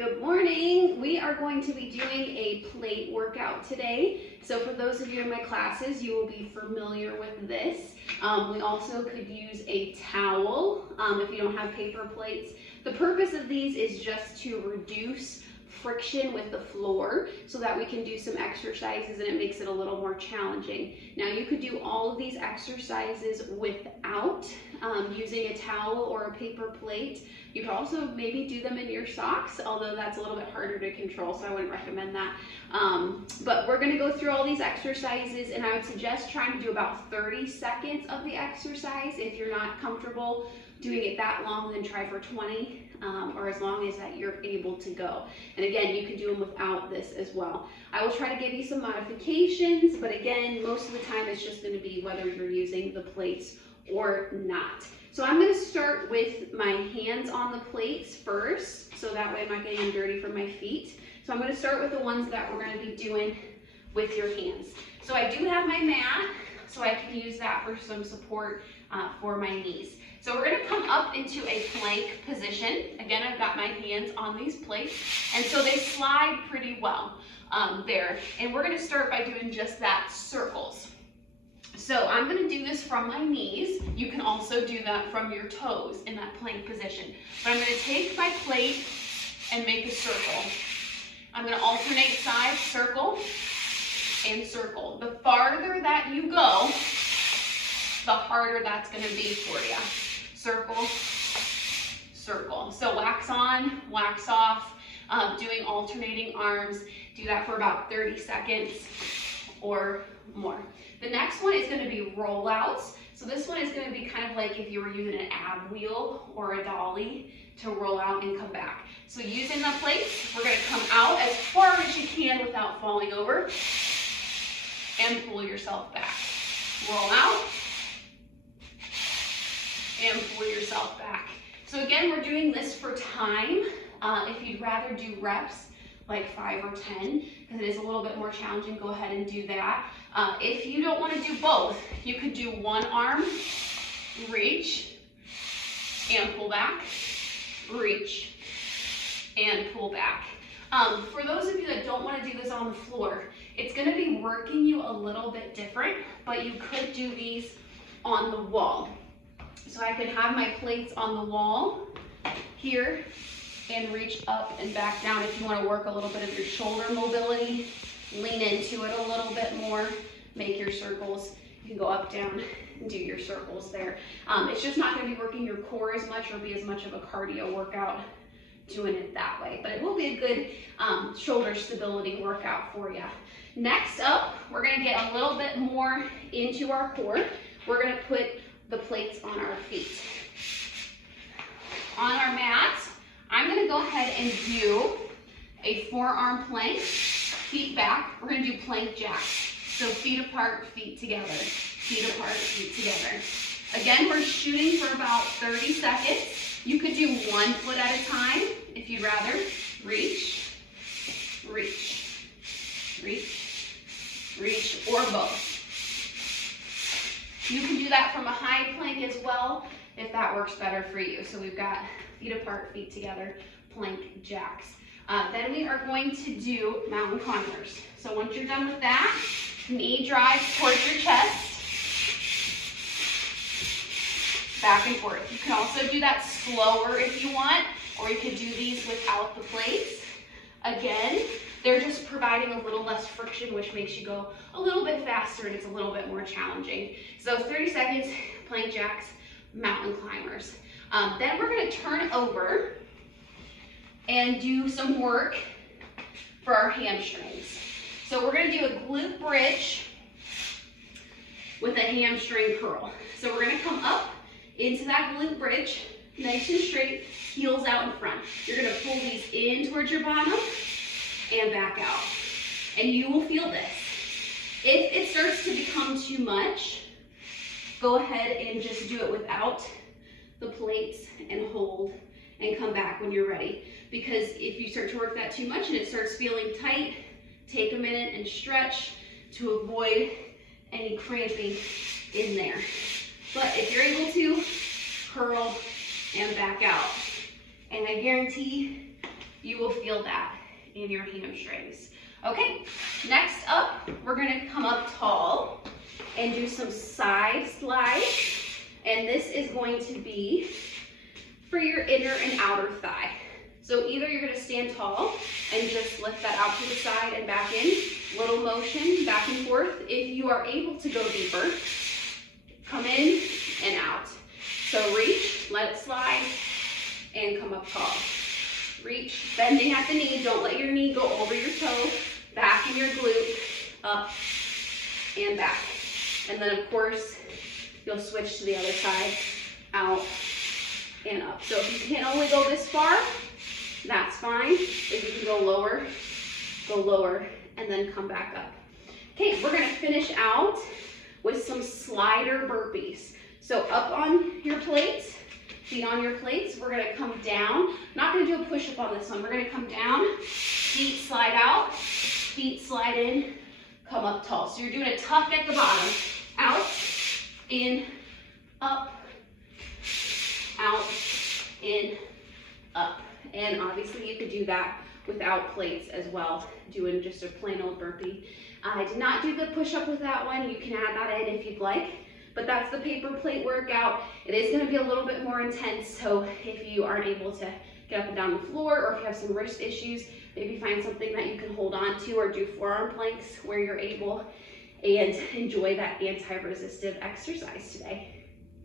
Good morning. We are going to be doing a plate workout today. So for those of you in my classes, you will be familiar with this. We also could use a towel if you don't have paper plates. The purpose of these is just to reduce friction with the floor so that we can do some exercises and it makes it a little more challenging. Now you could do all of these exercises without using a towel or a paper plate. You could also maybe do them in your socks, although that's a little bit harder to control, so I wouldn't recommend that. But we're going to go through all these exercises, and I would suggest trying to do about 30 seconds of the exercise. If you're not comfortable doing it that long, then try for 20, or as long as that you're able to go. And again, you can do them without this as well. I will try to give you some modifications, but again, most of the time it's just going to be whether you're using the plates or not. So I'm going to start with my hands on the plates first, so that way I'm not getting them dirty from my feet. So I'm going to start with the ones that we're going to be doing with your hands. So I do have my mat, so I can use that for some support for my knees. So we're going to come up into a plank position. Again, I've got my hands on these plates, and so they slide pretty well there. And we're going to start by doing just that, circles. So I'm going to do this from my knees. You can also do that from your toes in that plank position. But I'm going to take my plate and make a circle. I'm going to alternate sides, circle and circle. The farther that you go, the harder that's going to be for you. Circle, circle. So wax on, wax off, doing alternating arms. Do that for about 30 seconds or more. The next one is going to be rollouts. So this one is going to be kind of like if you were using an ab wheel or a dolly to roll out and come back. So using the plates, we're going to come out as far as you can without falling over and pull yourself back. Roll out and pull yourself back. So again, we're doing this for time. If you'd rather do reps, like 5 or 10, because it is a little bit more challenging, go ahead and do that. If you don't want to do both, you could do one arm, reach, and pull back, reach, and pull back. For those of you that don't want to do this on the floor, it's going to be working you a little bit different, but you could do these on the wall. So I could have my plates on the wall here, and reach up and back down. If you want to work a little bit of your shoulder mobility, lean into it a little bit more, make your circles. You can go up, down, and do your circles there. It's just not going to be working your core as much or be as much of a cardio workout doing it that way, but it will be a good shoulder stability workout for you. Next up, we're going to get a little bit more into our core. We're going to put the plates on our feet. On our mat, I'm going to go ahead and do a forearm plank, feet back. We're going to do plank jacks. So feet apart, feet together. Feet apart, feet together. Again, we're shooting for about 30 seconds. You could do one foot at a time if you'd rather. Reach, reach, reach, reach, or both. You can do that from a high plank as well if that works better for you. So we've got feet apart, feet together, plank jacks. Then we are going to do mountain climbers. So once you're done with that, knee drives towards your chest, back and forth. You can also do that slower if you want, or you could do these without the plates. Again, they're just providing a little less friction, which makes you go a little bit faster and it's a little bit more challenging. So 30 seconds, plank jacks, mountain climbers. Then we're going to turn over and do some work for our hamstrings. So we're going to do a glute bridge with a hamstring curl. So we're going to come up into that glute bridge, nice and straight, heels out in front. You're going to pull these in towards your bottom and back out. And you will feel this. If it starts to become too much, go ahead and just do it without the plates and hold and come back when you're ready. Because if you start to work that too much and it starts feeling tight, take a minute and stretch to avoid any cramping in there. But if you're able to, curl and back out. And I guarantee you will feel that in your hamstrings. Okay, next up, we're gonna come up tall and do some side slides. And this is going to be for your inner and outer thigh. So either you're gonna stand tall and just lift that out to the side and back in, little motion back and forth. If you are able to go deeper, come in and out. So reach, let it slide, and come up tall. Reach, bending at the knee, don't let your knee go over your toe, back in your glute, up and back. And then of course, you'll switch to the other side, out and up. So if you can only go this far, that's fine. If you can go lower, and then come back up. Okay, we're gonna finish out with some slider burpees. So up on your plates, feet on your plates, we're gonna come down. Not gonna do a push-up on this one. We're gonna come down, feet slide out, feet slide in, come up tall. So you're doing a tuck at the bottom. Out, in, up, out, in, up. And obviously you could do that without plates as well, doing just a plain old burpee. I did not do the push-up with that one. You can add that in if you'd like, but that's the paper plate workout. It is gonna be a little bit more intense, so if you aren't able to get up and down the floor, or if you have some wrist issues, maybe find something that you can hold on to, or do forearm planks where you're able, and enjoy that anti-resistive exercise today.